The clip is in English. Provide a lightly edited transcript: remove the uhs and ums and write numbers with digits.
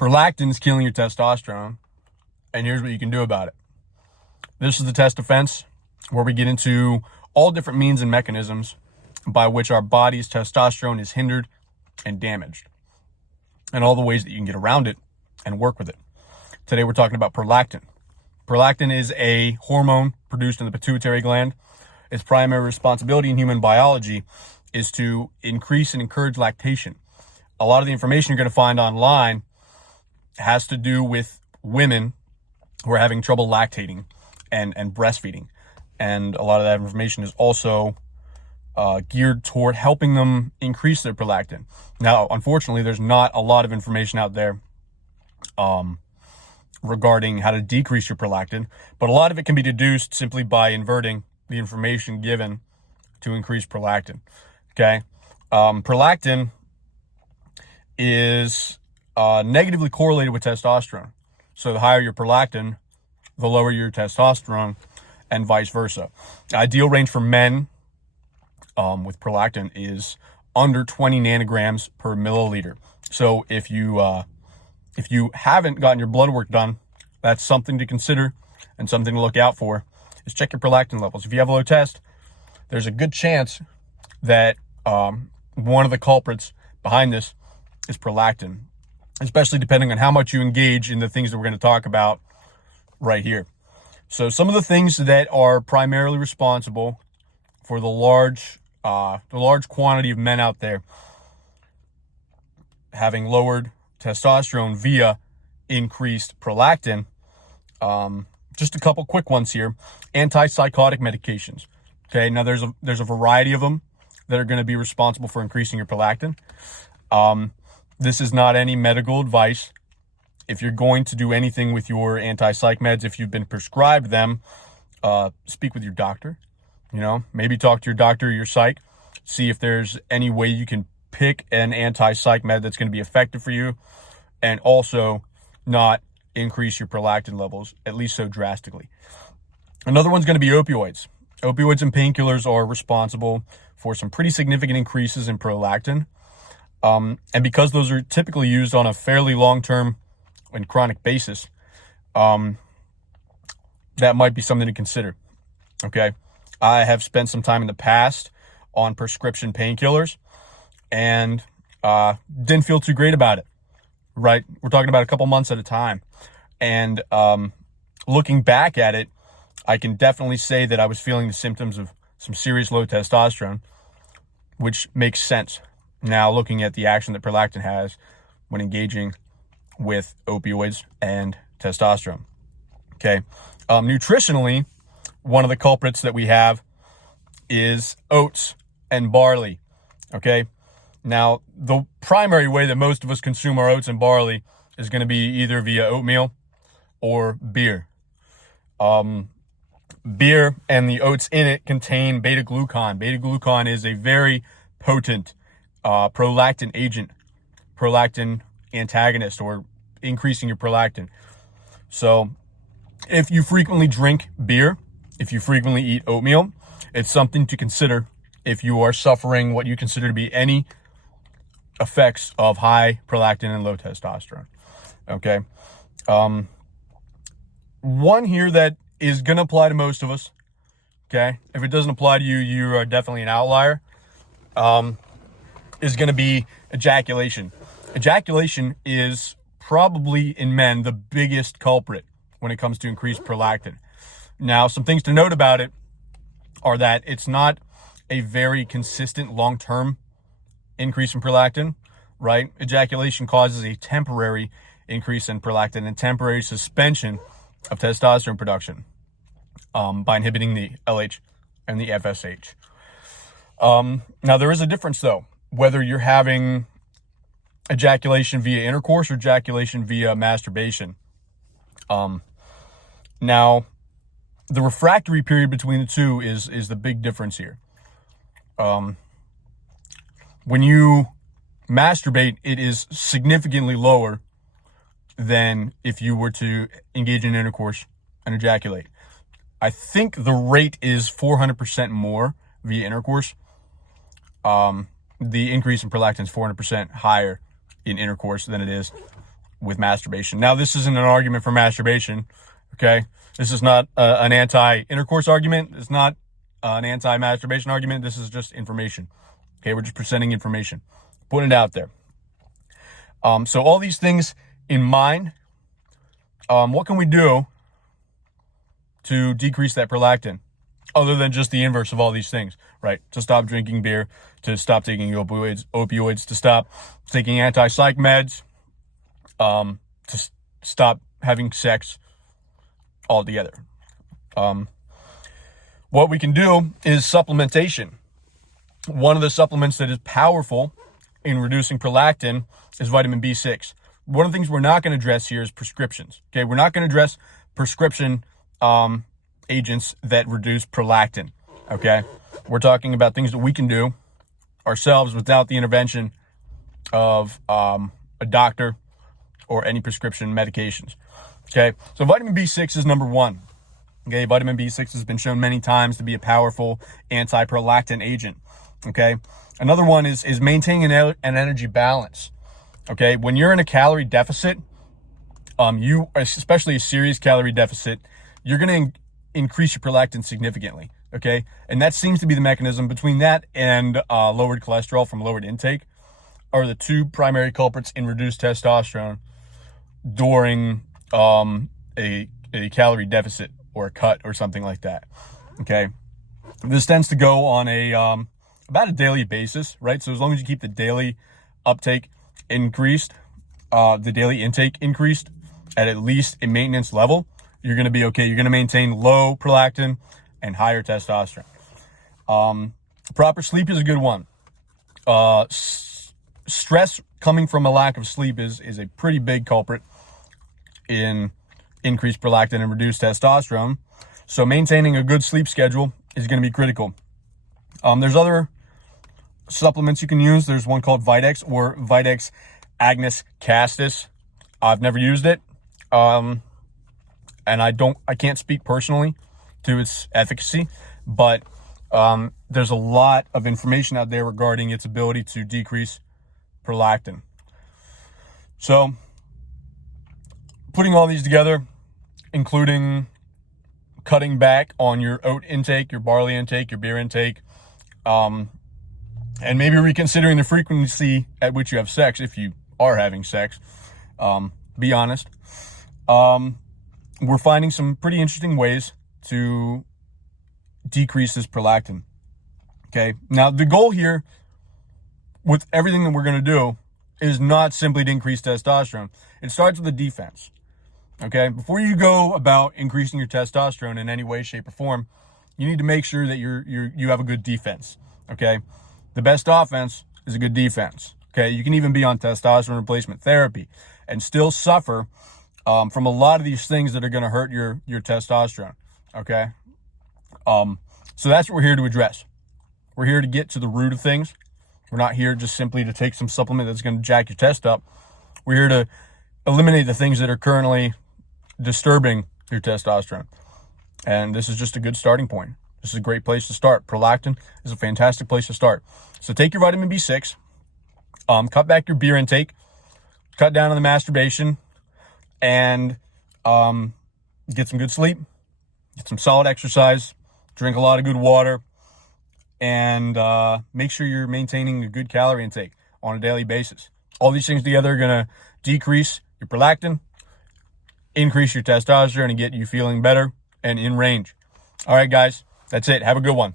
Prolactin is killing your testosterone, and here's what you can do about it. This is the test defense, where we get into all different means and mechanisms by which our body's testosterone is hindered and damaged, and all the ways that you can get around it and work with it. Today we're talking about prolactin. Prolactin is a hormone produced in the pituitary gland. Its primary responsibility in human biology is to increase and encourage lactation. A lot of the information you're going to find online has to do with women who are having trouble lactating and breastfeeding. And a lot of that information is also geared toward helping them increase their prolactin. Now, unfortunately, there's not a lot of information out there regarding how to decrease your prolactin, but a lot of it can be deduced simply by inverting the information given to increase prolactin. Okay? Prolactin is negatively correlated with testosterone. So the higher your prolactin, the lower your testosterone, and vice versa. The ideal range for men with prolactin is under 20 nanograms per milliliter. So if you haven't gotten your blood work done, that's something to consider and something to look out for, is check your prolactin levels. If you have low test, there's a good chance that one of the culprits behind this is prolactin, especially depending on how much you engage in the things that we're going to talk about right here. So some of the things that are primarily responsible for the large quantity of men out there having lowered testosterone via increased prolactin, just a couple quick ones here. Antipsychotic medications. Okay, now there's a variety of them that are going to be responsible for increasing your prolactin. This is not any medical advice. If you're going to do anything with your anti-psych meds, if you've been prescribed them, speak with your doctor. Maybe talk to your doctor or your psych. See if there's any way you can pick an anti-psych med that's going to be effective for you, and also not increase your prolactin levels, at least so drastically. Another one's going to be opioids. Opioids and painkillers are responsible for some pretty significant increases in prolactin. And because those are typically used on a fairly long-term and chronic basis, that might be something to consider. Okay. I have spent some time in the past on prescription painkillers and didn't feel too great about it. Right? We're talking about a couple months at a time. And looking back at it, I can definitely say that I was feeling the symptoms of some serious low testosterone, which makes sense now looking at the action that prolactin has when engaging with opioids and testosterone. Okay. Nutritionally, one of the culprits that we have is oats and barley. Okay. Now, the primary way that most of us consume our oats and barley is going to be either via oatmeal or beer. Beer and the oats in it contain beta-glucan. Beta-glucan is a very potent prolactin agent, prolactin antagonist, or increasing your prolactin. So if you frequently drink beer, if you frequently eat oatmeal, it's something to consider if you are suffering what you consider to be any effects of high prolactin and low testosterone. Okay. One here that is going to apply to most of us. Okay. If it doesn't apply to you, you are definitely an outlier. Is going to be ejaculation. Ejaculation is probably in men the biggest culprit when it comes to increased prolactin. Now, some things to note about it are that it's not a very consistent long-term increase in prolactin, right? Ejaculation causes a temporary increase in prolactin and temporary suspension of testosterone production by inhibiting the LH and the FSH. Now, there is a difference, though, whether you're having ejaculation via intercourse or ejaculation via masturbation. Now, the refractory period between the two is the big difference here. When you masturbate, it is significantly lower than if you were to engage in intercourse and ejaculate. I think the rate is 400% more via intercourse. The increase in prolactin is 400% higher in intercourse than it is with masturbation. Now, this isn't an argument for masturbation, okay? This is not an anti-intercourse argument. It's not an anti-masturbation argument. This is just information, okay? We're just presenting information, putting it out there. So all these things in mind, what can we do to decrease that prolactin other than just the inverse of all these things, right? To stop drinking beer, to stop taking opioids, to stop taking anti-psych meds, to stop having sex altogether. What we can do is supplementation. One of the supplements that is powerful in reducing prolactin is vitamin B6. One of the things we're not going to address here is prescriptions. Okay, we're not going to address prescription agents that reduce prolactin. Okay, we're talking about things that we can do ourselves without the intervention of a doctor or any prescription medications. Okay, so vitamin B6 is number one. Okay, vitamin B6 has been shown many times to be a powerful anti-prolactin agent. Okay, another one is maintaining an energy balance. Okay, when you're in a calorie deficit, especially a serious calorie deficit, you're going to increase your prolactin significantly. Okay, and that seems to be the mechanism. Between that and lowered cholesterol from lowered intake are the two primary culprits in reduced testosterone during a calorie deficit or a cut or something like that. Okay, this tends to go on about a daily basis, right? So as long as you keep the daily uptake increased, the daily intake increased at least a maintenance level, you're going to be okay. You're going to maintain low prolactin and higher testosterone. Proper sleep is a good one. Stress coming from a lack of sleep is a pretty big culprit in increased prolactin and reduced testosterone. So maintaining a good sleep schedule is going to be critical. There's other supplements you can use. There's one called Vitex or Vitex Agnus Castus. I've never used it. And I can't speak personally to its efficacy, but there's a lot of information out there regarding its ability to decrease prolactin. So putting all these together, including cutting back on your oat intake, your barley intake, your beer intake, and maybe reconsidering the frequency at which you have sex if you are having sex. Be honest. We're finding some pretty interesting ways to decrease this prolactin. Okay. Now, the goal here with everything that we're going to do is not simply to increase testosterone. It starts with a defense. Okay. Before you go about increasing your testosterone in any way, shape, or form, you need to make sure that you have a good defense. Okay. The best offense is a good defense. Okay. You can even be on testosterone replacement therapy and still suffer from a lot of these things that are going to hurt your testosterone. Okay. So that's what we're here to address. We're here to get to the root of things. We're not here just simply to take some supplement that's going to jack your test up. We're here to eliminate the things that are currently disturbing your testosterone. And this is just a good starting point. This is a great place to start. Prolactin is a fantastic place to start. So take your vitamin B6, cut back your beer intake, cut down on the masturbation, and get some good sleep, get some solid exercise, drink a lot of good water, and make sure you're maintaining a good calorie intake on a daily basis. All these things together are going to decrease your prolactin, increase your testosterone, and get you feeling better and in range. All right, guys, that's it. Have a good one.